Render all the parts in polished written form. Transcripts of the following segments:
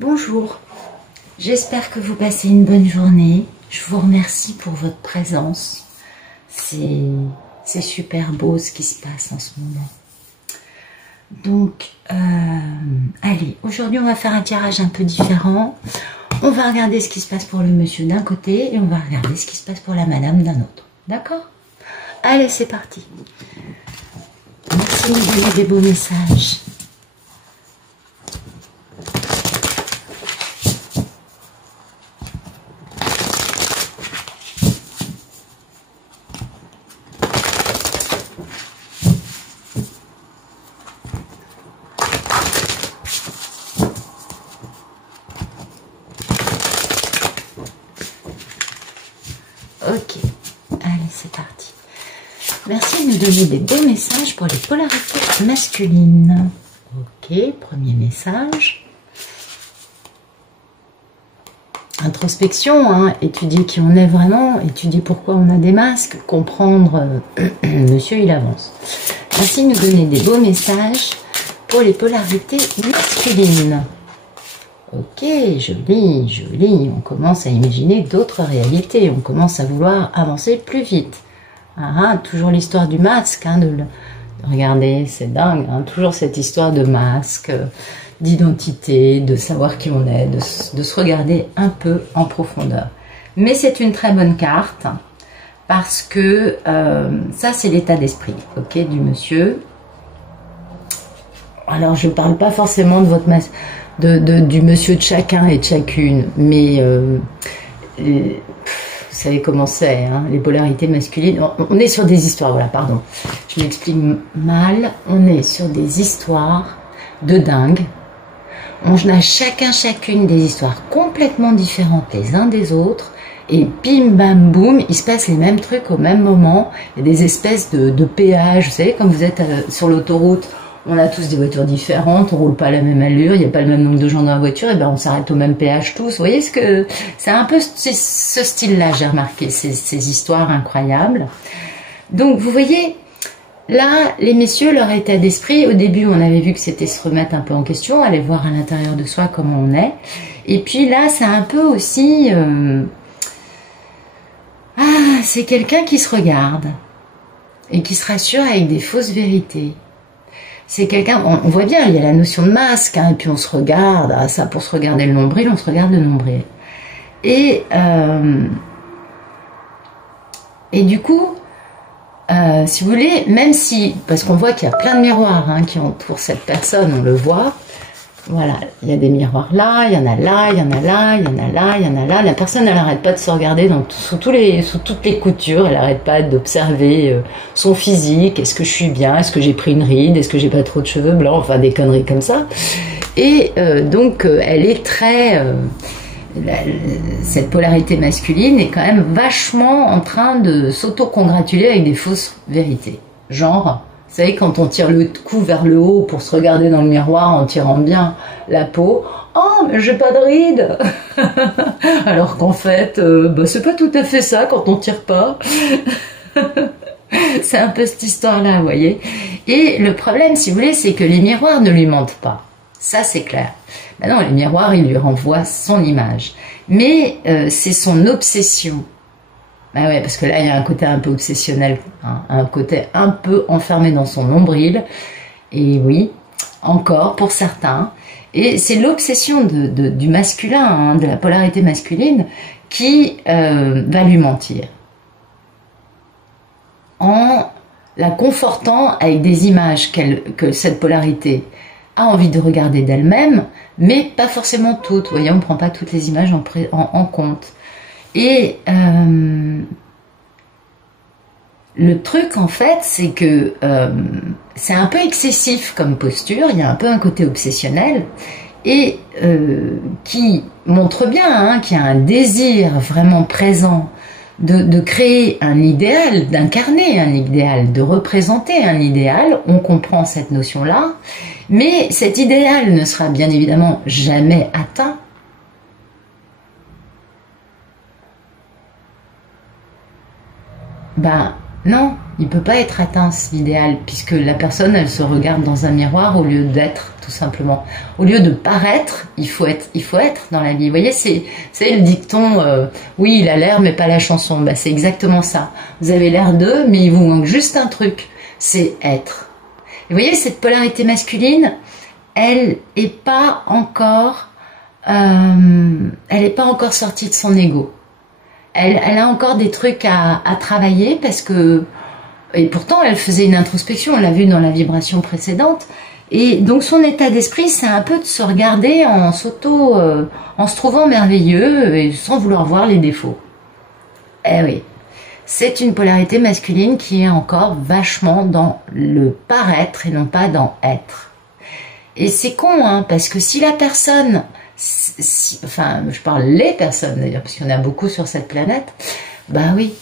Bonjour, j'espère que vous passez une bonne journée. Je vous remercie pour votre présence. C'est super beau ce qui se passe en ce moment. Donc, allez, aujourd'hui on va faire un tirage un peu différent. On va regarder ce qui se passe pour le monsieur d'un côté et on va regarder ce qui se passe pour la madame d'un autre. D'accord? Allez, c'est parti. Merci de me donner des beaux messages. Ok, allez, c'est parti. Merci de nous donner des beaux messages pour les polarités masculines. Ok, premier message. Introspection, hein, étudier qui on est vraiment, étudier pourquoi on a des masques, comprendre, monsieur il avance. Merci de nous donner des beaux messages pour les polarités masculines. Ok, joli, joli. On commence à imaginer d'autres réalités. On commence à vouloir avancer plus vite. Toujours l'histoire du masque. Regardez, c'est dingue. Toujours cette histoire de masque, d'identité, de savoir qui on est, de se regarder un peu en profondeur. Mais c'est une très bonne carte parce que ça, c'est l'état d'esprit, ok, du monsieur. Alors, je ne parle pas forcément de votre masque. Du monsieur de chacun et de chacune, mais vous savez comment c'est, hein, les polarités masculines. On est sur des histoires, voilà, pardon, je m'explique mal. On est sur des histoires de dingue. On a chacune des histoires complètement différentes les uns des autres, et bim bam boum, il se passe les mêmes trucs au même moment. Il y a des espèces de péages, vous savez, comme vous êtes sur l'autoroute. On a tous des voitures différentes, on roule pas à la même allure, il n'y a pas le même nombre de gens dans la voiture, et ben on s'arrête au même péage tous. Vous voyez ce que c'est un peu ce style-là, j'ai remarqué, ces histoires incroyables. Donc vous voyez, là, les messieurs, leur état d'esprit, au début on avait vu que c'était se remettre un peu en question, aller voir à l'intérieur de soi comment on est. Et puis là, c'est un peu aussi... c'est quelqu'un qui se regarde et qui se rassure avec des fausses vérités. C'est quelqu'un, on voit bien, il y a la notion de masque, hein, et puis on se regarde, ça pour se regarder le nombril, on se regarde le nombril. Et du coup, si vous voulez, même si, parce qu'on voit qu'il y a plein de miroirs hein, qui entourent cette personne, on le voit, voilà, il y a des miroirs là, il y en a là, il y en a là, il y en a là, il y en a là. La personne, elle n'arrête pas de se regarder sous toutes les coutures, elle n'arrête pas d'observer son physique. Est-ce que je suis bien? Est-ce que j'ai pris une ride? Est-ce que j'ai pas trop de cheveux blancs? Enfin, des conneries comme ça. Et donc, elle est très... cette polarité masculine est quand même vachement en train de s'auto-congratuler avec des fausses vérités. Genre... Vous savez, quand on tire le cou vers le haut pour se regarder dans le miroir en tirant bien la peau, « Oh, mais j'ai pas de rides !» Alors qu'en fait, c'est pas tout à fait ça quand on tire pas. C'est un peu cette histoire-là, vous voyez. Et le problème, si vous voulez, c'est que les miroirs ne lui mentent pas. Ça, c'est clair. Ben non, les miroirs, ils lui renvoient son image. Mais c'est son obsession. Ah ouais, parce que là, il y a un côté un peu obsessionnel, hein, un côté un peu enfermé dans son nombril. Et oui, encore, pour certains. Et c'est l'obsession du masculin, hein, de la polarité masculine, qui va lui mentir. En la confortant avec des images que cette polarité a envie de regarder d'elle-même, mais pas forcément toutes. Vous voyez, on ne prend pas toutes les images en compte. Et le truc en fait, c'est que c'est un peu excessif comme posture, il y a un peu un côté obsessionnel et qui montre bien hein, qu'il y a un désir vraiment présent de créer un idéal, d'incarner un idéal, de représenter un idéal. On comprend cette notion-là, mais cet idéal ne sera bien évidemment jamais atteint. Non, il peut pas être atteint l'idéal, puisque la personne, elle se regarde dans un miroir au lieu d'être, tout simplement. Au lieu de paraître, il faut être dans la vie. Vous voyez, c'est le dicton, oui, il a l'air, mais pas la chanson. Bah, c'est exactement ça. Vous avez l'air d'eux, mais il vous manque juste un truc, c'est être. Et vous voyez, cette polarité masculine, elle est pas encore sortie de son ego. Elle a encore des trucs à travailler parce que, et pourtant elle faisait une introspection, on l'a vu dans la vibration précédente, et donc son état d'esprit c'est un peu de se regarder en se trouvant merveilleux et sans vouloir voir les défauts. Eh oui, c'est une polarité masculine qui est encore vachement dans le paraître et non pas dans être. Et c'est con, hein, parce que si la personne, enfin, je parle les personnes d'ailleurs, parce qu'il y en a beaucoup sur cette planète, bah oui,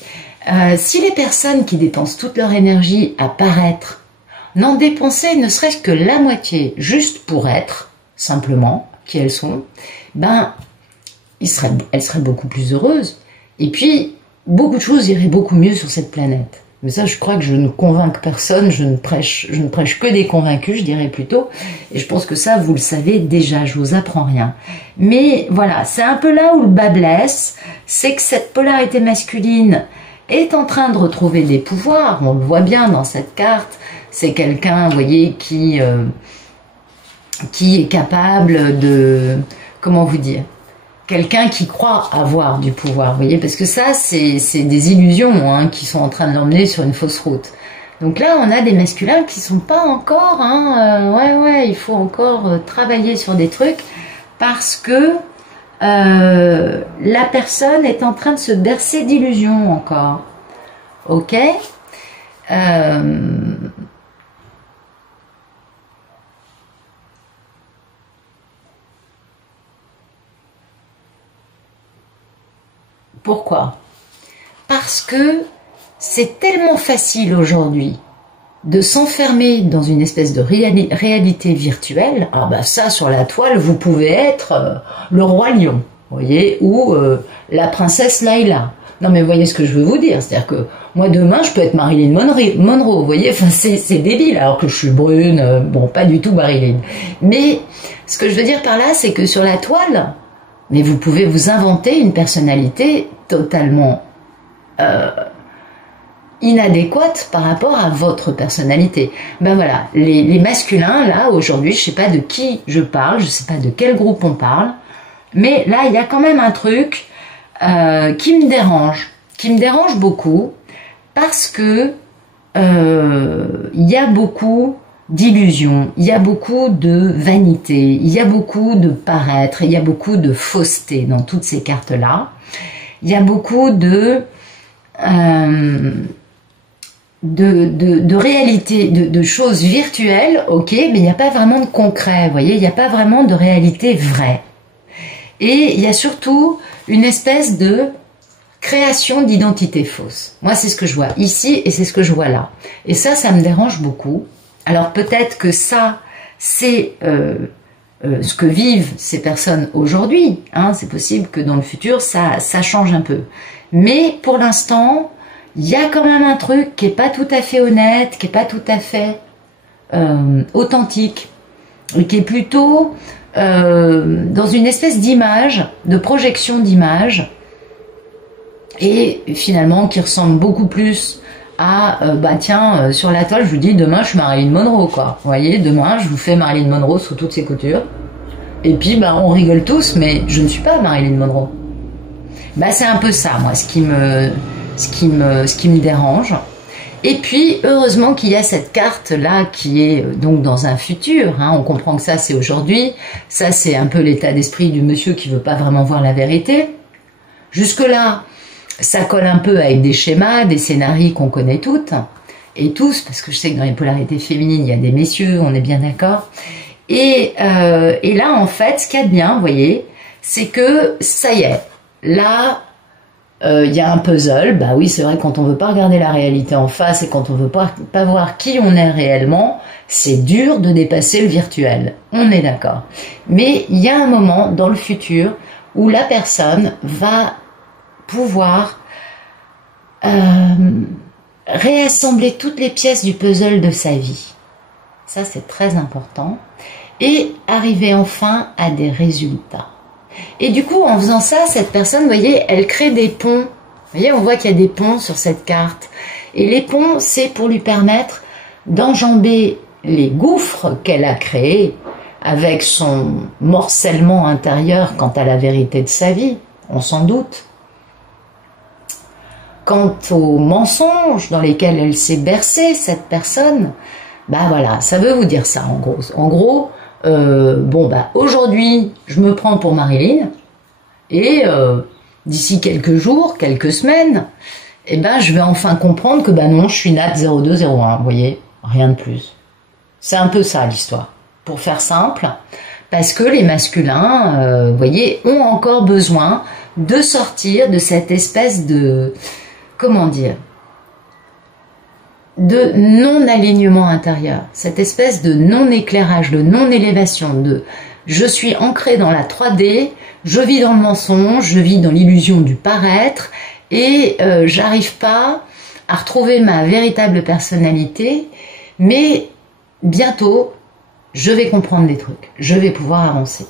si les personnes qui dépensent toute leur énergie à paraître n'en dépensaient ne serait-ce que la moitié, juste pour être, simplement, qui elles sont, ben, elles seraient beaucoup plus heureuses. Et puis, beaucoup de choses iraient beaucoup mieux sur cette planète. Mais ça, je crois que je ne convainc personne, je ne prêche que des convaincus, je dirais plutôt. Et je pense que ça, vous le savez déjà, je vous apprends rien. Mais voilà, c'est un peu là où le bas blesse, c'est que cette polarité masculine est en train de retrouver des pouvoirs. On le voit bien dans cette carte. C'est quelqu'un, vous voyez, qui est capable de, comment vous dire, quelqu'un qui croit avoir du pouvoir, vous voyez, parce que ça, c'est des illusions hein, qui sont en train de l'emmener sur une fausse route. Donc là, on a des masculins qui sont pas encore, hein, ouais, il faut encore travailler sur des trucs, parce que la personne est en train de se bercer d'illusions encore. Ok Pourquoi? Parce que c'est tellement facile aujourd'hui de s'enfermer dans une espèce de réalité virtuelle. Ah bah ça, sur la toile, vous pouvez être le roi lion, vous voyez, ou la princesse Laila. Non mais vous voyez ce que je veux vous dire, c'est-à-dire que moi demain je peux être Marilyn Monroe, vous voyez, enfin c'est débile alors que je suis brune, bon pas du tout Marilyn. Mais ce que je veux dire par là, c'est que sur la toile, mais vous pouvez vous inventer une personnalité totalement inadéquate par rapport à votre personnalité. Ben voilà, les masculins, là, aujourd'hui, je sais pas de qui je parle, je sais pas de quel groupe on parle, mais là, il y a quand même un truc qui me dérange beaucoup, parce que il y a beaucoup d'illusions, il y a beaucoup de vanité, il y a beaucoup de paraître, il y a beaucoup de fausseté dans toutes ces cartes-là. Il y a beaucoup de réalité, de choses virtuelles, ok, mais il n'y a pas vraiment de concret, vous voyez, il n'y a pas vraiment de réalité vraie. Et il y a surtout une espèce de création d'identité fausse. Moi, c'est ce que je vois ici et c'est ce que je vois là. Et ça me dérange beaucoup. Alors peut-être que ça, c'est ce que vivent ces personnes aujourd'hui. Hein, c'est possible que dans le futur, ça change un peu. Mais pour l'instant, il y a quand même un truc qui est pas tout à fait honnête, qui est pas tout à fait authentique, et qui est plutôt dans une espèce d'image, de projection d'image, et finalement qui ressemble beaucoup plus à bah tiens, sur la toile je vous dis demain je suis Marilyn Monroe quoi, vous voyez, demain je vous fais Marilyn Monroe sous toutes ses coutures, et puis bah on rigole tous, mais je ne suis pas Marilyn Monroe. Bah c'est un peu ça moi ce qui me dérange. Et puis heureusement qu'il y a cette carte là qui est donc dans un futur, hein. On comprend que ça c'est aujourd'hui, ça c'est un peu l'état d'esprit du monsieur qui veut pas vraiment voir la vérité. Jusque là ça colle un peu avec des schémas, des scénarios qu'on connaît toutes et tous, parce que je sais que dans les polarités féminines, il y a des messieurs, on est bien d'accord. Et là, en fait, ce qu'il y a de bien, vous voyez, c'est que ça y est, là, il y a un puzzle. Bah oui, c'est vrai, quand on veut pas regarder la réalité en face et quand on veut pas voir qui on est réellement, c'est dur de dépasser le virtuel. On est d'accord. Mais il y a un moment dans le futur où la personne va pouvoir réassembler toutes les pièces du puzzle de sa vie. Ça, c'est très important. Et arriver enfin à des résultats. Et du coup, en faisant ça, cette personne, vous voyez, elle crée des ponts. Vous voyez, on voit qu'il y a des ponts sur cette carte. Et les ponts, c'est pour lui permettre d'enjamber les gouffres qu'elle a créés avec son morcellement intérieur quant à la vérité de sa vie, on s'en doute. Quant aux mensonges dans lesquels elle s'est bercée, cette personne, bah voilà, ça veut vous dire ça en gros. En gros, bon bah aujourd'hui, je me prends pour Marilyn et d'ici quelques jours, quelques semaines, eh ben je vais enfin comprendre que bah non, je suis Nat 0201, vous voyez, rien de plus. C'est un peu ça l'histoire. Pour faire simple, parce que les masculins, vous voyez, ont encore besoin de sortir de cette espèce de, comment dire, de non-alignement intérieur, cette espèce de non-éclairage, de non-élévation, de je suis ancré dans la 3D, je vis dans le mensonge, je vis dans l'illusion du paraître, et j'arrive pas à retrouver ma véritable personnalité, mais bientôt, je vais comprendre des trucs, je vais pouvoir avancer.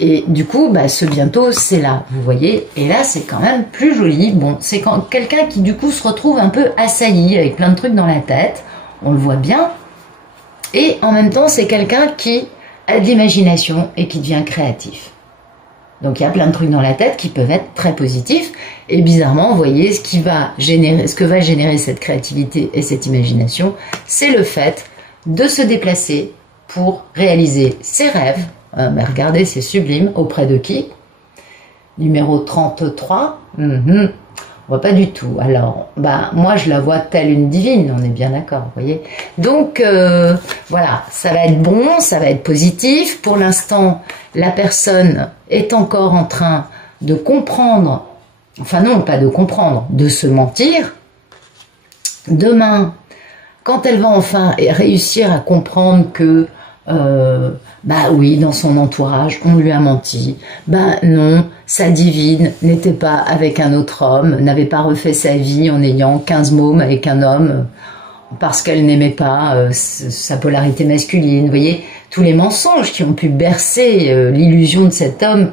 Et du coup, bah, ce bientôt, c'est là, vous voyez. Et là, c'est quand même plus joli. Bon, c'est quand quelqu'un qui, du coup, se retrouve un peu assailli, avec plein de trucs dans la tête. On le voit bien. Et en même temps, c'est quelqu'un qui a de l'imagination et qui devient créatif. Donc, il y a plein de trucs dans la tête qui peuvent être très positifs. Et bizarrement, vous voyez, ce que va générer cette créativité et cette imagination, c'est le fait de se déplacer pour réaliser ses rêves. Mais regardez, c'est sublime. Auprès de qui? Numéro 33. On voit pas du tout. Alors, bah, moi, je la vois telle une divine. On est bien d'accord, vous voyez. Donc, voilà, ça va être bon, ça va être positif. Pour l'instant, la personne est encore en train de comprendre. Enfin non, pas de comprendre, de se mentir. Demain, quand elle va enfin réussir à comprendre que bah oui, dans son entourage, on lui a menti. Bah non, sa divine n'était pas avec un autre homme, n'avait pas refait sa vie en ayant 15 mômes avec un homme parce qu'elle n'aimait pas sa polarité masculine. Vous voyez, tous les mensonges qui ont pu bercer l'illusion de cet homme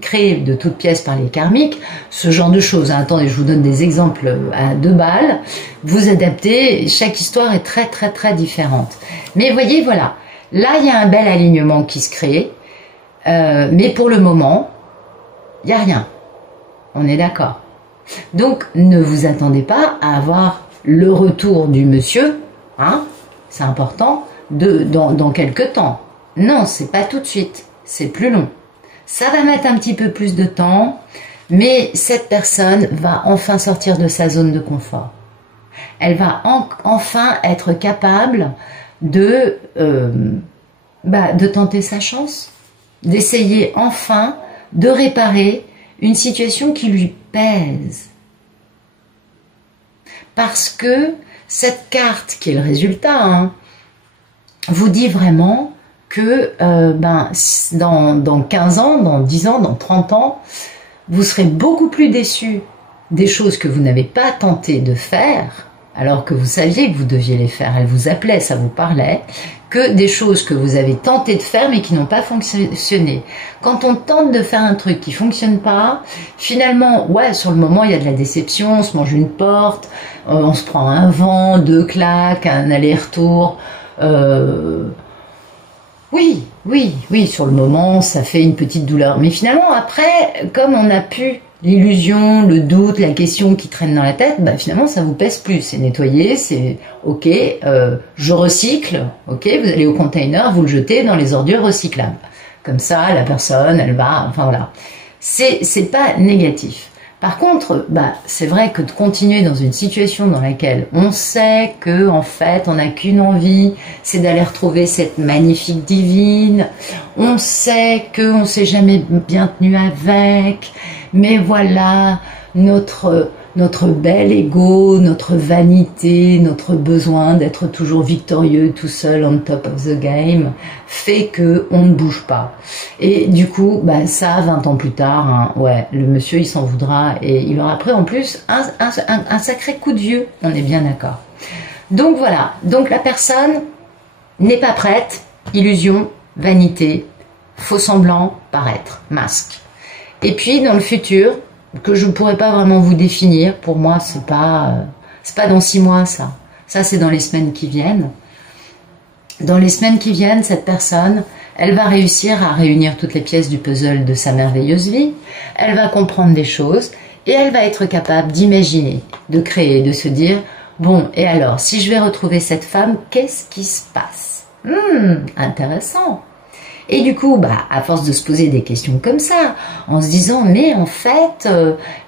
créé de toutes pièces par les karmiques, ce genre de choses. Attendez, je vous donne des exemples à 2 balles. Vous adaptez, chaque histoire est très très très différente. Mais voyez, voilà, là il y a un bel alignement qui se crée, mais pour le moment, il n'y a rien. On est d'accord. Donc ne vous attendez pas à avoir le retour du monsieur, hein, c'est important, dans quelques temps. Non, c'est pas tout de suite, c'est plus long. Ça va mettre un petit peu plus de temps, mais cette personne va enfin sortir de sa zone de confort. Elle va enfin être capable de tenter sa chance, d'essayer enfin de réparer une situation qui lui pèse. Parce que cette carte, qui est le résultat, hein, vous dit vraiment que dans 15 ans, dans 10 ans, dans 30 ans, vous serez beaucoup plus déçus des choses que vous n'avez pas tenté de faire, alors que vous saviez que vous deviez les faire, elles vous appelaient, ça vous parlait, que des choses que vous avez tenté de faire mais qui n'ont pas fonctionné. Quand on tente de faire un truc qui ne fonctionne pas, finalement, ouais, sur le moment, il y a de la déception, on se mange une porte, on se prend un vent, 2 claques, un aller-retour. Oui, sur le moment, ça fait une petite douleur. Mais finalement, après, comme on n'a plus l'illusion, le doute, la question qui traîne dans la tête, bah finalement, ça vous pèse plus. C'est nettoyé, c'est ok, je recycle, ok, vous allez au container, vous le jetez dans les ordures recyclables. Comme ça, la personne, elle va, enfin voilà. C'est pas négatif. Par contre, bah, c'est vrai que de continuer dans une situation dans laquelle on sait que en fait on n'a qu'une envie, c'est d'aller retrouver cette magnifique divine, on sait qu'on s'est jamais bien tenu avec, mais voilà, notre notre bel ego, notre vanité, notre besoin d'être toujours victorieux tout seul on top of the game fait que on ne bouge pas. Et du coup, bah ça, 20 ans plus tard, hein, ouais, le monsieur il s'en voudra et il aura pris en plus un sacré coup de vieux, on est bien d'accord. Donc voilà, donc la personne n'est pas prête, illusion, vanité, faux semblant, paraître, masque. Et puis dans le futur, que je ne pourrais pas vraiment vous définir, pour moi c'est pas dans 6 mois ça. Ça c'est dans les semaines qui viennent. Dans les semaines qui viennent, cette personne, elle va réussir à réunir toutes les pièces du puzzle de sa merveilleuse vie, elle va comprendre des choses et elle va être capable d'imaginer, de créer, de se dire bon, et alors, si je vais retrouver cette femme, qu'est-ce qui se passe? Intéressant. Et du coup, bah, à force de se poser des questions comme ça, en se disant, mais en fait,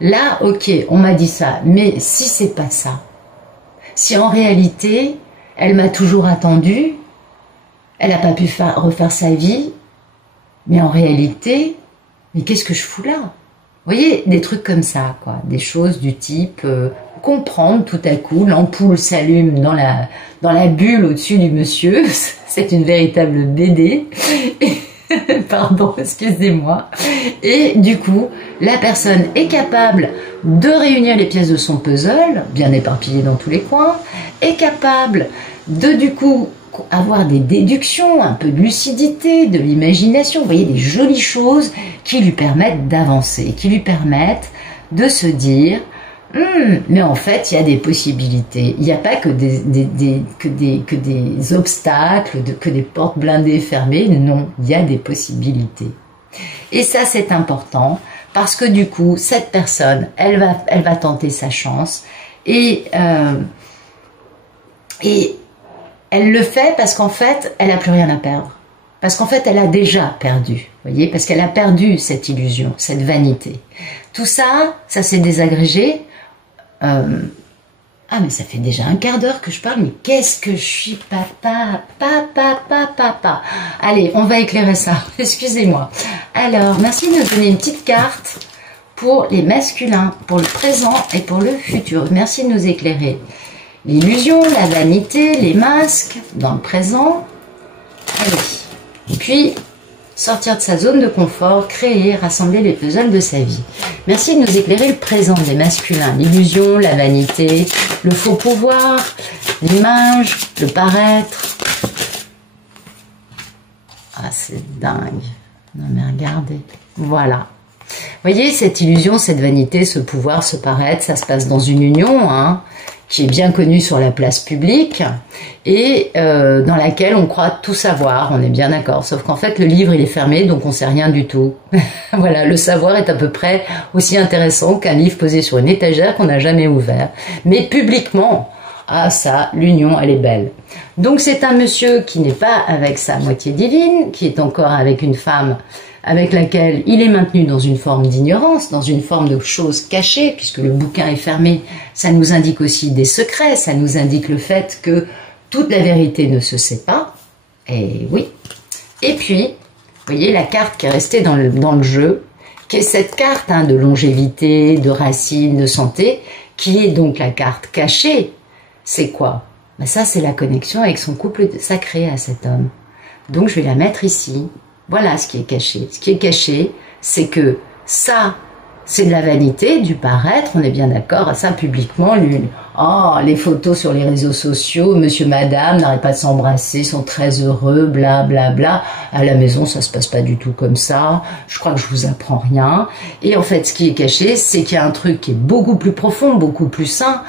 là, ok, on m'a dit ça, mais si c'est pas ça, si en réalité, elle m'a toujours attendu, elle n'a pas pu refaire sa vie, mais en réalité, mais qu'est-ce que je fous là? Vous voyez, des trucs comme ça, quoi, des choses du type comprendre tout à coup, l'ampoule s'allume dans la bulle au-dessus du monsieur, c'est une véritable BD, pardon, excusez-moi, et du coup, la personne est capable de réunir les pièces de son puzzle, bien éparpillées dans tous les coins, est capable de, du coup, avoir des déductions, un peu de lucidité, de l'imagination, vous voyez, des jolies choses qui lui permettent d'avancer, qui lui permettent de se dire mais en fait, il y a des possibilités. Il n'y a pas que des obstacles, que des portes blindées fermées. Non, il y a des possibilités. Et ça, c'est important parce que du coup, cette personne, elle va tenter sa chance et elle le fait parce qu'en fait, elle n'a plus rien à perdre. Parce qu'en fait, elle a déjà perdu, voyez, parce qu'elle a perdu cette illusion, cette vanité. Tout ça, ça s'est désagrégé. Ah, mais ça fait déjà un quart d'heure que je parle, mais qu'est-ce que je suis papa. Allez, on va éclairer ça, excusez-moi. Alors, merci de nous donner une petite carte pour les masculins, pour le présent et pour le futur. Merci de nous éclairer. L'illusion, la vanité, les masques dans le présent. Allez. Et puis, sortir de sa zone de confort, créer, rassembler les puzzles de sa vie. Merci de nous éclairer le présent des masculins. L'illusion, la vanité, le faux pouvoir, l'image, le paraître. Ah, c'est dingue. Non mais regardez. Voilà. Vous voyez, cette illusion, cette vanité, ce pouvoir, ce paraître, ça se passe dans une union, hein, qui est bien connue sur la place publique et dans laquelle on croit tout savoir, on est bien d'accord. Sauf qu'en fait, le livre, il est fermé, donc on sait rien du tout. Voilà, le savoir est à peu près aussi intéressant qu'un livre posé sur une étagère qu'on n'a jamais ouvert. Mais publiquement, ah ça, l'union, elle est belle. Donc c'est un monsieur qui n'est pas avec sa moitié divine, qui est encore avec une femme avec laquelle il est maintenu dans une forme d'ignorance, dans une forme de choses cachées, puisque le bouquin est fermé, ça nous indique aussi des secrets, ça nous indique le fait que toute la vérité ne se sait pas, et oui. Et puis, vous voyez la carte qui est restée dans le jeu, qui est cette carte hein, de longévité, de racines, de santé, qui est donc la carte cachée. C'est quoi? Ben ça, c'est la connexion avec son couple sacré à cet homme. Donc, je vais la mettre ici. Voilà ce qui est caché. Ce qui est caché, c'est que ça, c'est de la vanité, du paraître, on est bien d'accord, ça publiquement, les photos sur les réseaux sociaux, monsieur, madame, n'arrêtent pas de s'embrasser, sont très heureux, bla bla bla. À la maison, ça se passe pas du tout comme ça, je crois que je vous apprends rien. Et en fait, ce qui est caché, c'est qu'il y a un truc qui est beaucoup plus profond, beaucoup plus sain,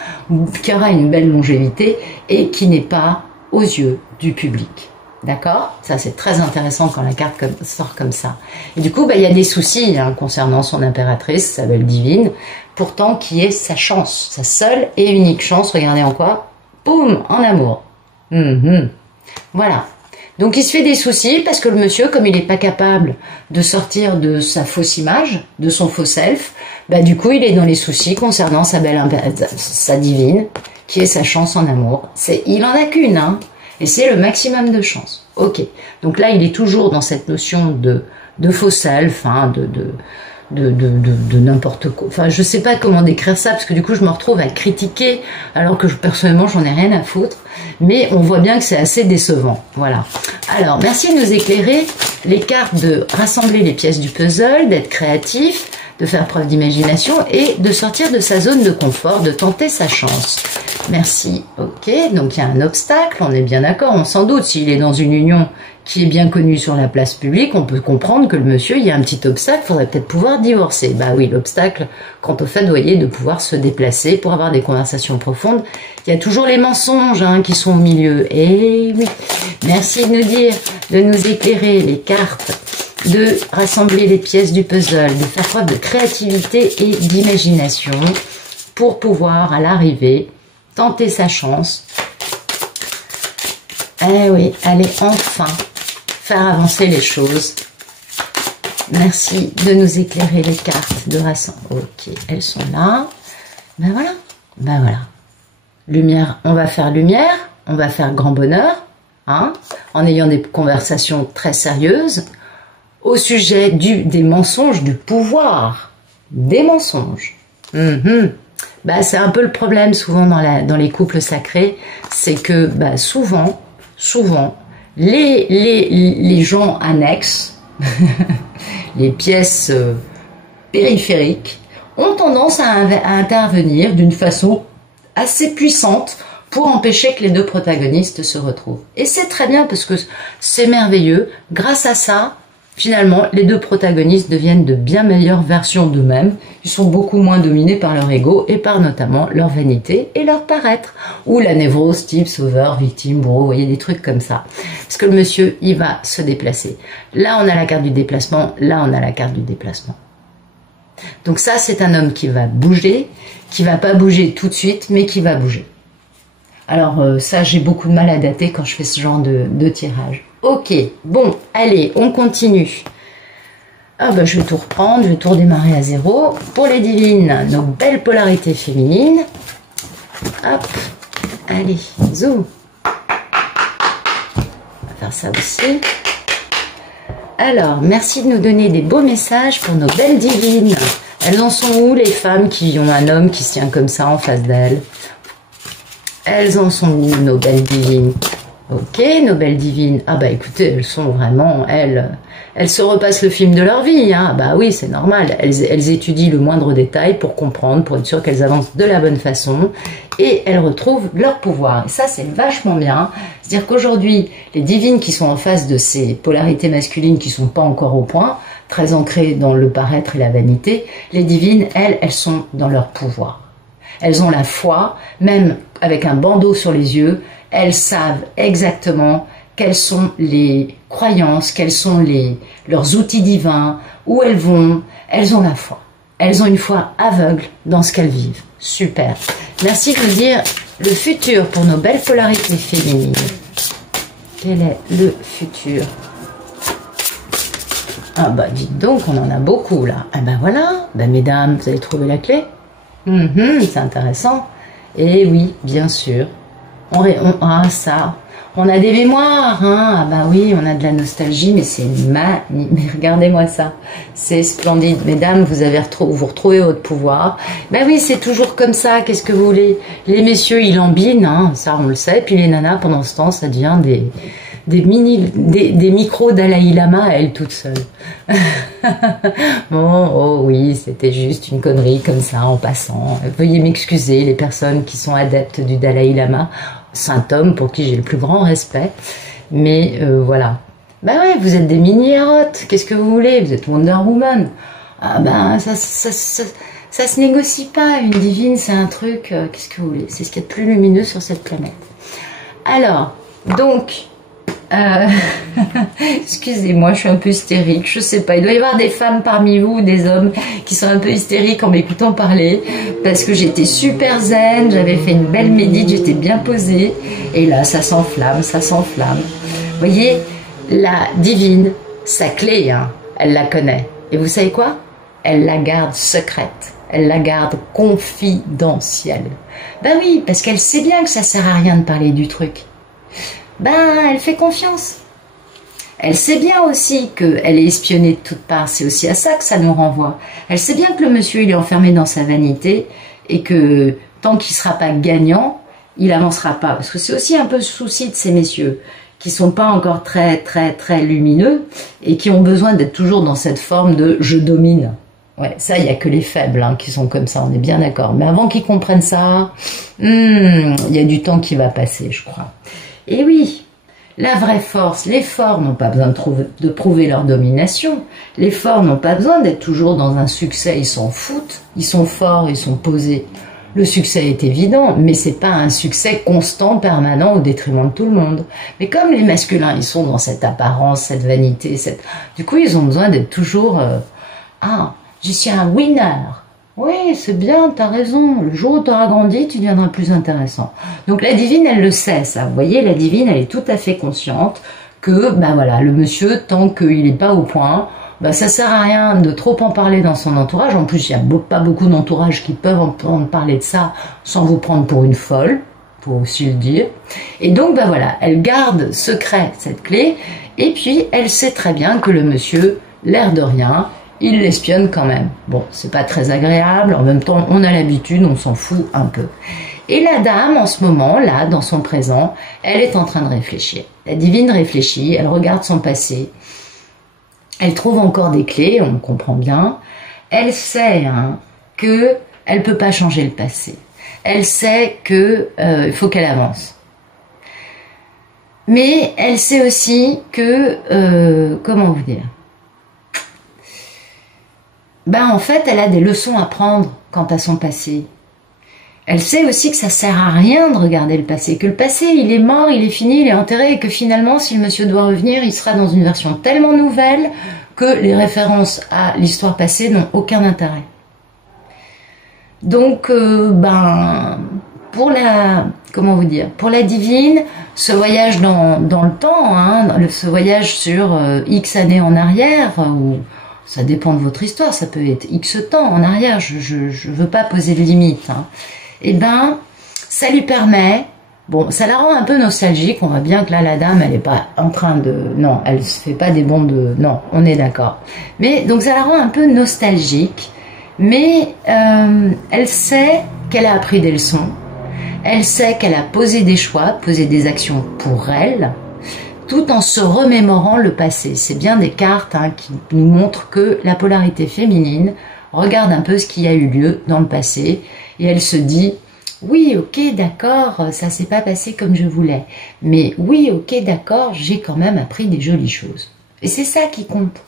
qui aura une belle longévité et qui n'est pas aux yeux du public. D'accord? Ça, c'est très intéressant quand la carte sort comme ça. Et du coup, il y a des soucis hein, concernant son impératrice, sa belle divine, pourtant qui est sa chance, sa seule et unique chance. Regardez en quoi? Boum, en amour. Voilà. Donc, il se fait des soucis parce que le monsieur, comme il n'est pas capable de sortir de sa fausse image, de son faux self, du coup, il est dans les soucis concernant sa belle sa divine, qui est sa chance en amour. Il en a qu'une, hein. Et c'est le maximum de chance. Ok. Donc là, il est toujours dans cette notion de faux self, hein, de n'importe quoi. Enfin, je sais pas comment décrire ça, parce que du coup, je me retrouve à critiquer, alors que personnellement, j'en ai rien à foutre. Mais on voit bien que c'est assez décevant. Voilà. Alors, merci de nous éclairer. Les cartes de rassembler les pièces du puzzle, d'être créatif, de faire preuve d'imagination et de sortir de sa zone de confort, de tenter sa chance. Merci. Ok, donc il y a un obstacle, on est bien d'accord, on s'en doute. S'il est dans une union qui est bien connue sur la place publique, on peut comprendre que le monsieur, il y a un petit obstacle, il faudrait peut-être pouvoir divorcer. Bah oui, l'obstacle, quant au fait, vous voyez, de pouvoir se déplacer pour avoir des conversations profondes. Il y a toujours les mensonges qui sont au milieu. Et oui, merci de nous dire, de nous éclairer les cartes, de rassembler les pièces du puzzle, de faire preuve de créativité et d'imagination pour pouvoir, à l'arrivée, tenter sa chance. Eh oui, allez enfin faire avancer les choses. Merci de nous éclairer les cartes de rassemblement. Ok, elles sont là. Ben voilà, ben voilà. Lumière, on va faire lumière, on va faire grand bonheur, en ayant des conversations très sérieuses au sujet des mensonges, du pouvoir des mensonges. Bah, c'est un peu le problème souvent dans les couples sacrés, c'est que bah, souvent, les gens annexes, les pièces périphériques, ont tendance à intervenir d'une façon assez puissante pour empêcher que les deux protagonistes se retrouvent. Et c'est très bien parce que c'est merveilleux. Grâce à ça, finalement, les deux protagonistes deviennent de bien meilleures versions d'eux-mêmes. Ils sont beaucoup moins dominés par leur ego et par notamment leur vanité et leur paraître. Ou la névrose type sauveur, victime, bourreau, vous voyez, des trucs comme ça. Parce que le monsieur, il va se déplacer. Là, on a la carte du déplacement. Là, on a la carte du déplacement. Donc ça, c'est un homme qui va bouger, qui va pas bouger tout de suite, mais qui va bouger. Alors ça, j'ai beaucoup de mal à dater quand je fais ce genre de tirage. Ok, bon, allez, on continue. Ah bah, je vais tout reprendre, je vais tout redémarrer à zéro. Pour les divines, nos belles polarités féminines. Hop, allez, zoom. On va faire ça aussi. Alors, merci de nous donner des beaux messages pour nos belles divines. Elles en sont où, les femmes qui ont un homme qui se tient comme ça en face d'elles? Elles en sont où, nos belles divines? Ok, nos belles divines. Ah bah écoutez, elles sont vraiment, elles se repassent le film de leur vie. Bah oui, c'est normal. Elles étudient le moindre détail pour comprendre, pour être sûres qu'elles avancent de la bonne façon. Et elles retrouvent leur pouvoir. Et ça, c'est vachement bien. C'est-à-dire qu'aujourd'hui, les divines qui sont en face de ces polarités masculines qui sont pas encore au point, très ancrées dans le paraître et la vanité, les divines, elles sont dans leur pouvoir. Elles ont la foi, même avec un bandeau sur les yeux, elles savent exactement quelles sont les croyances, quels sont leurs outils divins, où elles vont. Elles ont la foi. Elles ont une foi aveugle dans ce qu'elles vivent. Super. Merci de nous dire le futur pour nos belles polarités féminines. Quel est le futur? Ah bah dites donc, on en a beaucoup là. Ah bah voilà, bah mesdames, vous avez trouvé la clé? C'est intéressant. Et oui, bien sûr. Ça, on a des mémoires, ah bah oui, on a de la nostalgie, mais c'est magnifique. Mais regardez-moi ça, c'est splendide. Mesdames, vous retrouvez votre pouvoir. Ben oui, c'est toujours comme ça, qu'est-ce que vous voulez? Les messieurs, ils lambinent, ça on le sait, puis les nanas, pendant ce temps, ça devient des micros Dalai Lama à elles toutes seules. Bon, oh oui, c'était juste une connerie comme ça en passant. Veuillez m'excuser les personnes qui sont adeptes du Dalai Lama, saint homme pour qui j'ai le plus grand respect. Mais voilà. Bah ouais, vous êtes des mini-hérotes, qu'est-ce que vous voulez? Vous êtes Wonder Woman. Ah ben, ça se négocie pas. Une divine, c'est un truc, qu'est-ce que vous voulez? C'est ce qu'il y a de plus lumineux sur cette planète. Alors, donc... excusez-moi, je suis un peu hystérique, je sais pas, il doit y avoir des femmes parmi vous, des hommes qui sont un peu hystériques en m'écoutant parler, parce que j'étais super zen, j'avais fait une belle médite, j'étais bien posée, et là ça s'enflamme, ça s'enflamme. Vous voyez, la divine, sa clé, elle la connaît, et vous savez quoi? Elle la garde secrète, elle la garde confidentielle. Ben oui, parce qu'elle sait bien que ça sert à rien de parler du truc. Ben, elle fait confiance. Elle sait bien aussi qu'elle est espionnée de toutes parts. C'est aussi à ça que ça nous renvoie. Elle sait bien que le monsieur, il est enfermé dans sa vanité et que tant qu'il ne sera pas gagnant, il avancera pas. Parce que c'est aussi un peu le souci de ces messieurs qui sont pas encore très lumineux et qui ont besoin d'être toujours dans cette forme de « je domine ». Ouais, ça, il y a que les faibles hein, qui sont comme ça, on est bien d'accord. Mais avant qu'ils comprennent ça, il y a du temps qui va passer, je crois. Et oui, la vraie force, les forts n'ont pas besoin de prouver leur domination. Les forts n'ont pas besoin d'être toujours dans un succès, ils s'en foutent. Ils sont forts, ils sont posés. Le succès est évident, mais c'est pas un succès constant, permanent, au détriment de tout le monde. Mais comme les masculins, ils sont dans cette apparence, cette vanité, du coup, ils ont besoin d'être toujours... je suis un winner. Oui, c'est bien, t'as raison. Le jour où t'auras grandi, tu deviendras plus intéressant. Donc la divine, elle le sait, ça. Vous voyez, la divine, elle est tout à fait consciente que, voilà, le monsieur, tant qu'il n'est pas au point, ça sert à rien de trop en parler dans son entourage. En plus, il n'y a pas beaucoup d'entourages qui peuvent en parler de ça sans vous prendre pour une folle, faut aussi le dire. Et donc, voilà, elle garde secret cette clé, et puis elle sait très bien que le monsieur, l'air de rien, il l'espionne quand même. Bon, c'est pas très agréable, en même temps, on a l'habitude, on s'en fout un peu. Et la dame, en ce moment, là, dans son présent, elle est en train de réfléchir. La divine réfléchit, elle regarde son passé, elle trouve encore des clés, on comprend bien. Elle sait que elle peut pas changer le passé. Elle sait que il faut qu'elle avance. Mais elle sait aussi que comment vous dire, en fait, elle a des leçons à prendre quant à son passé. Elle sait aussi que ça sert à rien de regarder le passé, que le passé, il est mort, il est fini, il est enterré, et que finalement, si le monsieur doit revenir, il sera dans une version tellement nouvelle que les références à l'histoire passée n'ont aucun intérêt. Donc, pour la divine, ce voyage dans le temps, ce voyage sur X années en arrière, ou ça dépend de votre histoire, ça peut être X temps en arrière, je veux pas poser de limite, ça lui permet, ça la rend un peu nostalgique, on voit bien que là, la dame, elle est pas en train de, non, elle se fait pas des bons de, non, on est d'accord. Mais, donc ça la rend un peu nostalgique, mais elle sait qu'elle a appris des leçons, elle sait qu'elle a posé des choix, posé des actions pour elle, tout en se remémorant le passé. C'est bien des cartes qui nous montrent que la polarité féminine regarde un peu ce qui a eu lieu dans le passé et elle se dit « Oui, ok, d'accord, ça s'est pas passé comme je voulais. Mais oui, ok, d'accord, j'ai quand même appris des jolies choses. » Et c'est ça qui compte.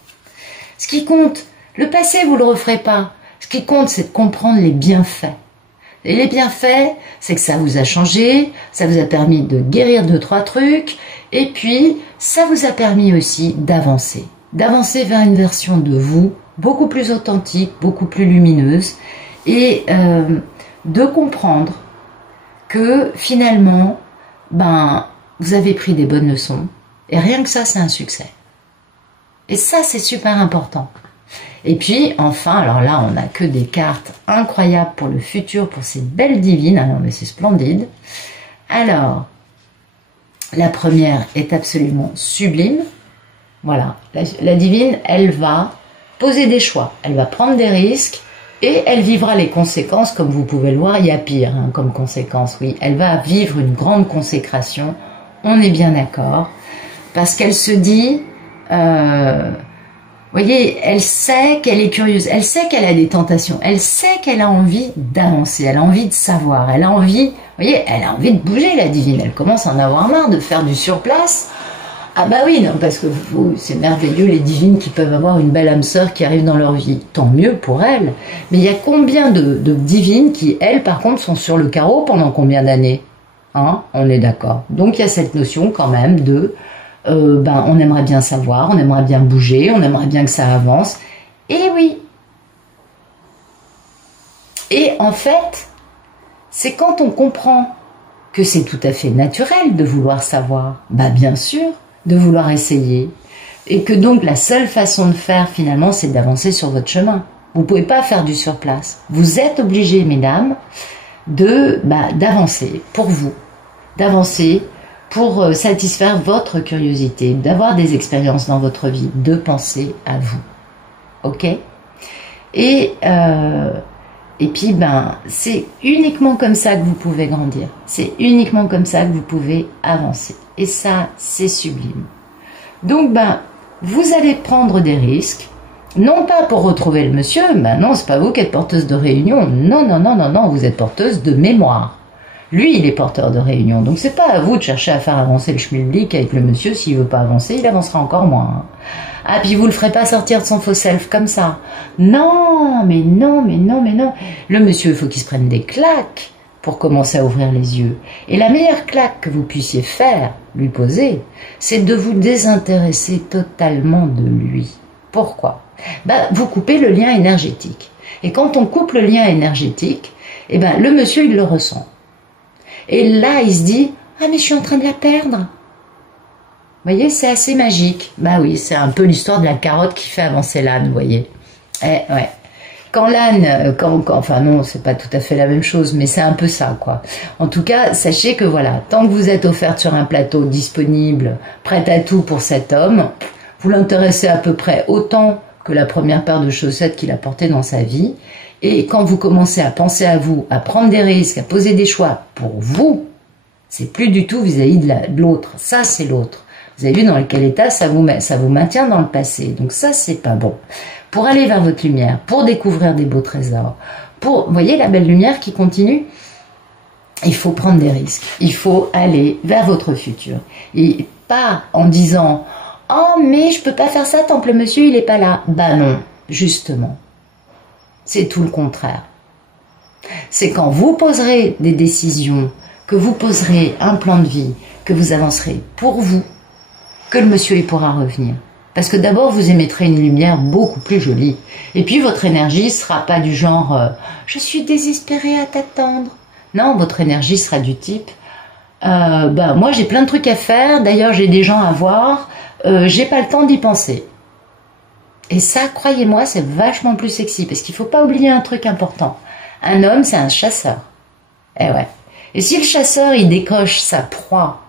Ce qui compte, le passé, vous le referez pas. Ce qui compte, c'est de comprendre les bienfaits. Et les bienfaits, c'est que ça vous a changé, ça vous a permis de guérir 2-3 trucs, et puis ça vous a permis aussi d'avancer vers une version de vous beaucoup plus authentique, beaucoup plus lumineuse, et de comprendre que finalement, vous avez pris des bonnes leçons, et rien que ça, c'est un succès. Et ça, c'est super important. Et puis, enfin, alors là, on n'a que des cartes incroyables pour le futur, pour ces belles divines. Ah non, mais c'est splendide. Alors, la première est absolument sublime. Voilà, la divine, elle va poser des choix, elle va prendre des risques et elle vivra les conséquences, comme vous pouvez le voir, il y a pire comme conséquence, oui. Elle va vivre une grande consécration, on est bien d'accord, parce qu'elle se dit... vous voyez, elle sait qu'elle est curieuse, elle sait qu'elle a des tentations, elle sait qu'elle a envie d'avancer, elle a envie de savoir, elle a envie, vous voyez, elle a envie de bouger, la divine, elle commence à en avoir marre de faire du surplace. Ah bah oui, non, parce que c'est merveilleux les divines qui peuvent avoir une belle âme sœur qui arrive dans leur vie, tant mieux pour elles. Mais il y a combien de divines qui, elles, par contre, sont sur le carreau pendant combien d'années? On est d'accord. Donc il y a cette notion quand même de... on aimerait bien savoir, on aimerait bien bouger, on aimerait bien que ça avance. Et oui. Et en fait, c'est quand on comprend que c'est tout à fait naturel de vouloir savoir, bien sûr, de vouloir essayer, et que donc la seule façon de faire finalement, c'est d'avancer sur votre chemin. Vous ne pouvez pas faire du surplace. Vous êtes obligés, mesdames, d'avancer pour vous, d'avancer pour satisfaire votre curiosité, d'avoir des expériences dans votre vie, de penser à vous. Ok? Et puis, c'est uniquement comme ça que vous pouvez grandir. C'est uniquement comme ça que vous pouvez avancer. Et ça, c'est sublime. Donc, vous allez prendre des risques. Non pas pour retrouver le monsieur, non, c'est pas vous qui êtes porteuse de réunion. Non, non, non, non, non, vous êtes porteuse de mémoire. Lui, il est porteur de réunion. Donc, c'est pas à vous de chercher à faire avancer le schmilblick avec le monsieur. S'il veut pas avancer, il avancera encore moins. Ah, puis vous le ferez pas sortir de son faux self comme ça. Non, mais non, mais non, mais non. Le monsieur, il faut qu'il se prenne des claques pour commencer à ouvrir les yeux. Et la meilleure claque que vous puissiez faire, lui poser, c'est de vous désintéresser totalement de lui. Pourquoi? Vous coupez le lien énergétique. Et quand on coupe le lien énergétique, le monsieur, il le ressent. Et là, il se dit, ah, mais je suis en train de la perdre. Vous voyez, c'est assez magique. Oui, c'est un peu l'histoire de la carotte qui fait avancer l'âne, vous voyez. Ouais. Quand l'âne, enfin non, c'est pas tout à fait la même chose, mais c'est un peu ça, quoi. En tout cas, sachez que voilà, tant que vous êtes offerte sur un plateau disponible, prête à tout pour cet homme, vous l'intéressez à peu près autant que la première paire de chaussettes qu'il a portée dans sa vie. Et quand vous commencez à penser à vous, à prendre des risques, à poser des choix pour vous, c'est plus du tout vis-à-vis de l'autre. Ça, c'est l'autre. Vous avez vu dans quel état ça vous maintient dans le passé. Donc ça, c'est pas bon. Pour aller vers votre lumière, pour découvrir des beaux trésors, vous voyez la belle lumière qui continue? Il faut prendre des risques. Il faut aller vers votre futur. Et pas en disant « Oh, mais je peux pas faire ça tant que le monsieur, il est pas là. » Non, justement. C'est tout le contraire. C'est quand vous poserez des décisions, que vous poserez un plan de vie, que vous avancerez pour vous, que le monsieur y pourra revenir. Parce que d'abord, vous émettrez une lumière beaucoup plus jolie. Et puis, votre énergie sera pas du genre « Je suis désespérée à t'attendre ». Non, votre énergie sera du type moi, j'ai plein de trucs à faire. D'ailleurs, j'ai des gens à voir. J'ai pas le temps d'y penser. Et ça, croyez-moi, c'est vachement plus sexy. Parce qu'il faut pas oublier un truc important. Un homme, c'est un chasseur. Eh ouais. Et si le chasseur, il décoche sa proie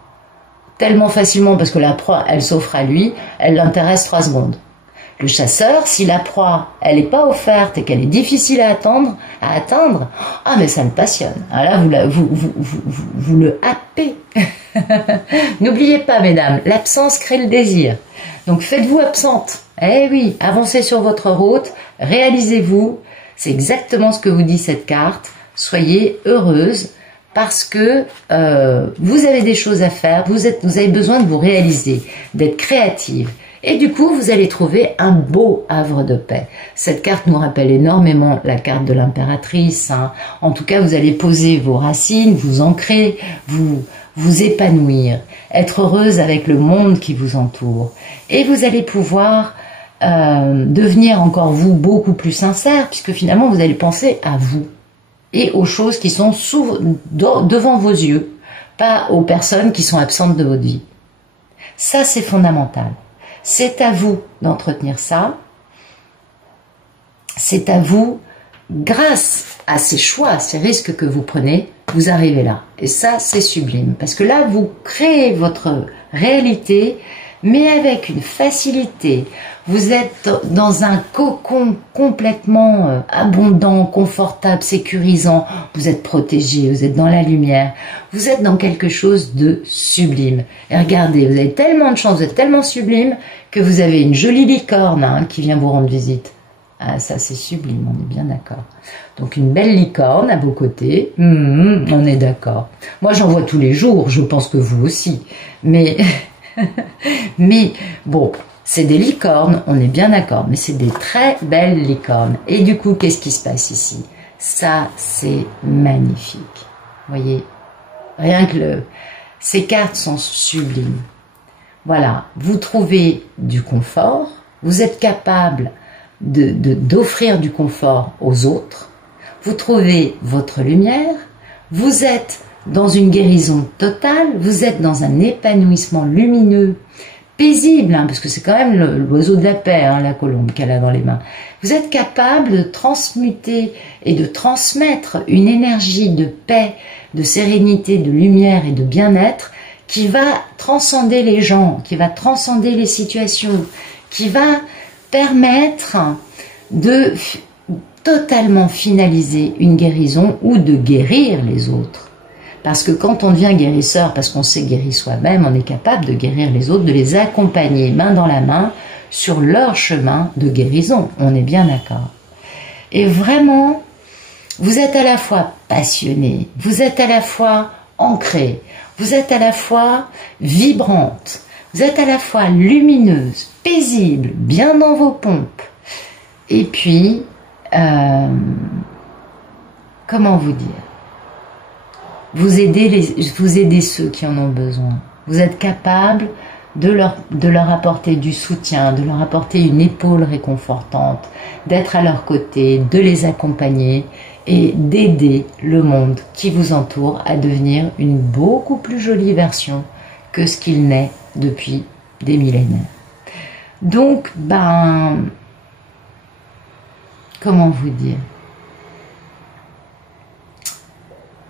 tellement facilement, parce que la proie, elle s'offre à lui, elle l'intéresse 3 secondes. Le chasseur, si la proie, elle n'est pas offerte et qu'elle est difficile à atteindre, ah mais ça le passionne. Alors là, vous le happez. N'oubliez pas, mesdames, l'absence crée le désir. Donc faites-vous absente. Eh oui, avancez sur votre route, réalisez-vous. C'est exactement ce que vous dit cette carte. Soyez heureuse parce que vous avez des choses à faire, vous avez besoin de vous réaliser, d'être créative. Et du coup, vous allez trouver un beau havre de paix. Cette carte nous rappelle énormément la carte de l'impératrice. En tout cas, vous allez poser vos racines, vous ancrer, vous épanouir, être heureuse avec le monde qui vous entoure. Et vous allez pouvoir devenir encore vous beaucoup plus sincère, puisque finalement, vous allez penser à vous et aux choses qui sont devant vos yeux, pas aux personnes qui sont absentes de votre vie. Ça, c'est fondamental. C'est à vous d'entretenir ça. C'est à vous, grâce à ces choix, ces risques que vous prenez, vous arrivez là. Et ça, c'est sublime. Parce que là, vous créez votre réalité, mais avec une facilité. Vous êtes dans un cocon complètement abondant, confortable, sécurisant. Vous êtes protégé, vous êtes dans la lumière. Vous êtes dans quelque chose de sublime. Et regardez, vous avez tellement de chance, vous êtes tellement sublime que vous avez une jolie licorne qui vient vous rendre visite. Ah, ça c'est sublime, on est bien d'accord. Donc une belle licorne à vos côtés, on est d'accord. Moi j'en vois tous les jours, je pense que vous aussi. Mais bon, c'est des licornes, on est bien d'accord, mais c'est des très belles licornes. Et du coup, qu'est-ce qui se passe ici? Ça, c'est magnifique. Vous voyez, rien que ces cartes sont sublimes. Voilà, vous trouvez du confort, vous êtes capable d'offrir du confort aux autres, vous trouvez votre lumière, vous êtes dans une guérison totale, vous êtes dans un épanouissement lumineux, paisible, parce que c'est quand même l'oiseau de la paix, la colombe qu'elle a dans les mains. Vous êtes capable de transmuter et de transmettre une énergie de paix, de sérénité, de lumière et de bien-être qui va transcender les gens, qui va transcender les situations, qui va permettre de totalement finaliser une guérison ou de guérir les autres. Parce que quand on devient guérisseur, parce qu'on s'est guéri soi-même, on est capable de guérir les autres, de les accompagner main dans la main sur leur chemin de guérison. On est bien d'accord. Et vraiment, vous êtes à la fois passionné, vous êtes à la fois ancré, vous êtes à la fois vibrante, vous êtes à la fois lumineuse, paisible, bien dans vos pompes. Et puis, comment vous dire? Vous aidez ceux qui en ont besoin. Vous êtes capable de leur apporter du soutien, de leur apporter une épaule réconfortante, d'être à leur côté, de les accompagner et d'aider le monde qui vous entoure à devenir une beaucoup plus jolie version que ce qu'il n'est depuis des millénaires. Donc, comment vous dire?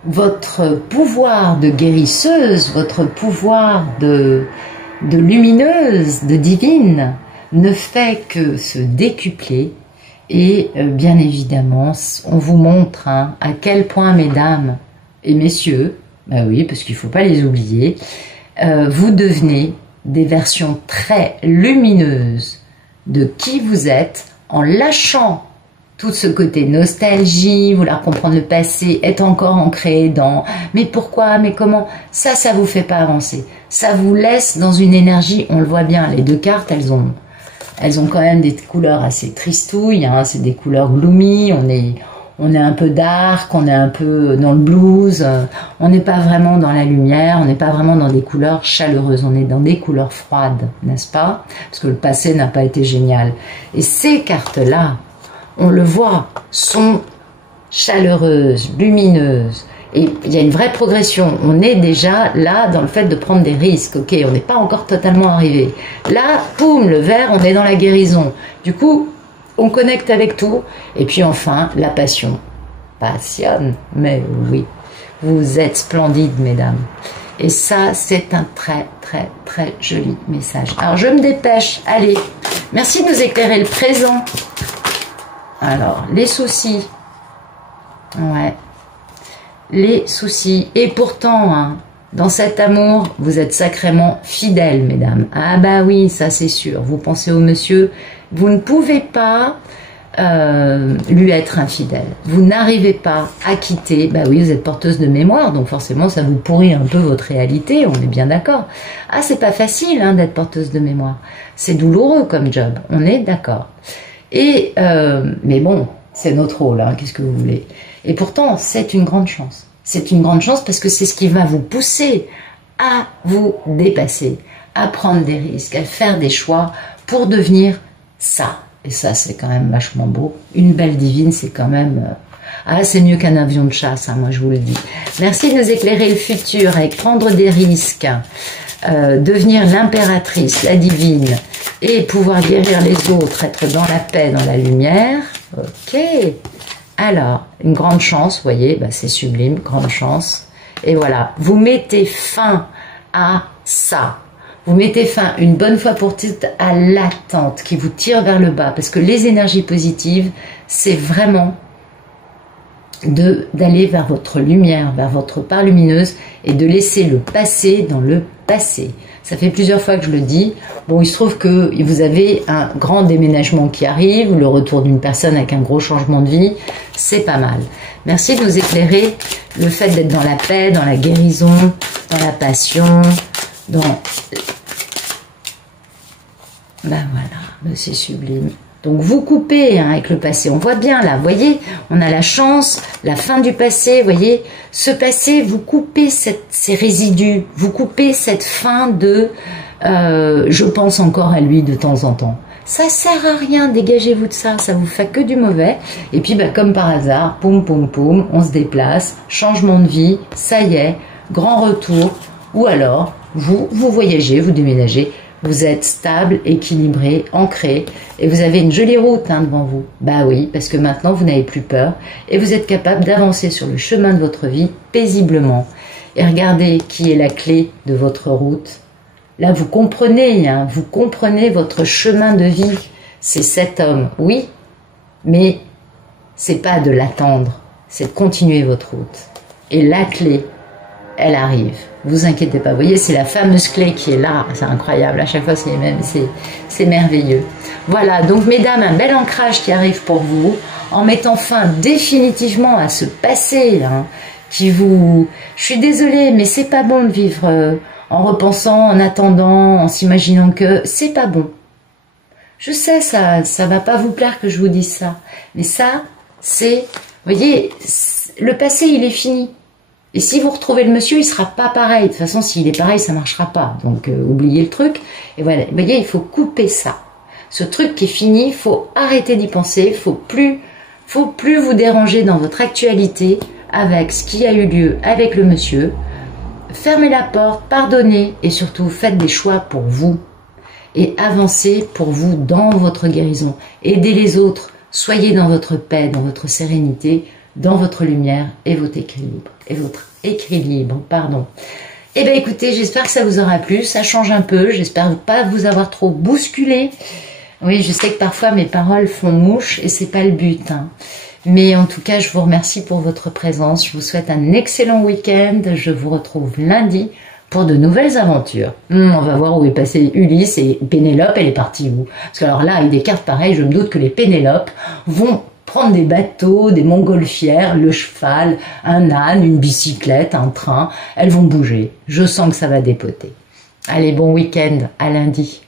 Votre pouvoir de guérisseuse, votre pouvoir de lumineuse, de divine, ne fait que se décupler. Et bien évidemment, on vous montre à quel point, mesdames et messieurs, oui, parce qu'il ne faut pas les oublier, vous devenez des versions très lumineuses de qui vous êtes en lâchant tout ce côté nostalgie, vouloir comprendre le passé, être encore ancré dans « mais pourquoi, mais comment ?» Ça vous fait pas avancer. Ça vous laisse dans une énergie, on le voit bien, les deux cartes, elles ont quand même des couleurs assez tristouilles, hein, c'est des couleurs gloomy, on est un peu dark, on est un peu dans le blues, on n'est pas vraiment dans la lumière, on n'est pas vraiment dans des couleurs chaleureuses, on est dans des couleurs froides, n'est-ce pas? Parce que le passé n'a pas été génial. Et ces cartes-là, on le voit, sont chaleureuses, lumineuses. Et il y a une vraie progression. On est déjà là dans le fait de prendre des risques. Ok, on n'est pas encore totalement arrivé. Là, poum, le vert, on est dans la guérison. Du coup, on connecte avec tout. Et puis enfin, la passion. Passionne, mais oui. Vous êtes splendides, mesdames. Et ça, c'est un très, très, très joli message. Alors, je me dépêche. Allez, merci de nous éclairer le présent. Alors, les soucis. Ouais. Les soucis. Et pourtant, hein, dans cet amour, vous êtes sacrément fidèles, mesdames. Ah bah oui, ça c'est sûr. Vous pensez au monsieur, vous ne pouvez pas lui être infidèle. Vous n'arrivez pas à quitter. Bah oui, vous êtes porteuse de mémoire, donc forcément ça vous pourrit un peu votre réalité, on est bien d'accord. Ah, c'est pas facile hein, d'être porteuse de mémoire. C'est douloureux comme job, on est d'accord. Et mais bon, c'est notre rôle, hein, qu'est-ce que vous voulez. Et pourtant, c'est une grande chance. C'est une grande chance parce que c'est ce qui va vous pousser à vous dépasser, à prendre des risques, à faire des choix pour devenir ça. Et ça, c'est quand même vachement beau. Une belle divine, c'est quand même... Ah, c'est mieux qu'un avion de chasse, hein, moi je vous le dis. Merci de nous éclairer le futur avec prendre des risques, devenir l'impératrice, la divine, et pouvoir guérir les autres, être dans la paix, dans la lumière. Ok. Alors, une grande chance, vous voyez, bah, c'est sublime, grande chance. Et voilà, vous mettez fin à ça. Vous mettez fin une bonne fois pour toutes à l'attente qui vous tire vers le bas. Parce que les énergies positives, c'est vraiment d'aller vers votre lumière, vers votre part lumineuse et de laisser le passé dans le passé. Ça fait plusieurs fois que je le dis. Bon, il se trouve que vous avez un grand déménagement qui arrive, le retour d'une personne avec un gros changement de vie, c'est pas mal. Merci de nous éclairer le fait d'être dans la paix, dans la guérison, dans la passion, dans... Ben voilà, c'est sublime. Donc vous coupez hein, avec le passé, on voit bien là, vous voyez, on a la chance, la fin du passé, vous voyez, ce passé, vous coupez ces résidus, vous coupez cette fin de je pense encore à lui de temps en temps. Ça sert à rien, dégagez-vous de ça, ça vous fait que du mauvais. Et puis bah, comme par hasard, poum poum poum, on se déplace, changement de vie, ça y est, grand retour, ou alors vous voyagez, vous déménagez. Vous êtes stable, équilibré, ancré et vous avez une jolie route hein, devant vous. Bah oui, parce que maintenant vous n'avez plus peur et vous êtes capable d'avancer sur le chemin de votre vie paisiblement. et regardez qui est la clé de votre route. Là, vous comprenez, hein, vous comprenez votre chemin de vie. C'est cet homme, oui, mais c'est pas de l'attendre, c'est de continuer votre route. Et la clé, elle arrive. Vous inquiétez pas. Vous voyez, c'est la fameuse clé qui est là. C'est incroyable. À chaque fois, c'est les mêmes. C'est merveilleux. Voilà. Donc, mesdames, un bel ancrage qui arrive pour vous, en mettant fin définitivement à ce passé, hein, qui vous... Je suis désolée, mais c'est pas bon de vivre en repensant, en attendant, en s'imaginant que c'est pas bon. Je sais, ça va pas vous plaire que je vous dise ça. Mais ça, c'est... Vous voyez, le passé, il est fini. Et si vous retrouvez le monsieur, il sera pas pareil. De toute façon, s'il est pareil, ça marchera pas. Donc, oubliez le truc. Et voilà. Vous voyez, il faut couper ça. Ce truc qui est fini, il faut arrêter d'y penser. Faut plus vous déranger dans votre actualité avec ce qui a eu lieu avec le monsieur. Fermez la porte, pardonnez et surtout faites des choix pour vous. Et avancez pour vous dans votre guérison. Aidez les autres. Soyez dans votre paix, dans votre sérénité, dans votre lumière et votre équilibre, pardon. Eh bien écoutez, j'espère que ça vous aura plu, ça change un peu, j'espère pas vous avoir trop bousculé. Oui, je sais que parfois mes paroles font mouche et c'est pas le but, hein. Mais en tout cas, je vous remercie pour votre présence, je vous souhaite un excellent week-end, je vous retrouve lundi pour de nouvelles aventures. On va voir où est passé Ulysse et Pénélope, elle est partie où? Parce que alors là, avec des cartes pareilles, je me doute que les Pénélopes vont prendre des bateaux, des montgolfières, le cheval, un âne, une bicyclette, un train. Elles vont bouger. Je sens que ça va dépoter. Allez, bon week-end, à lundi.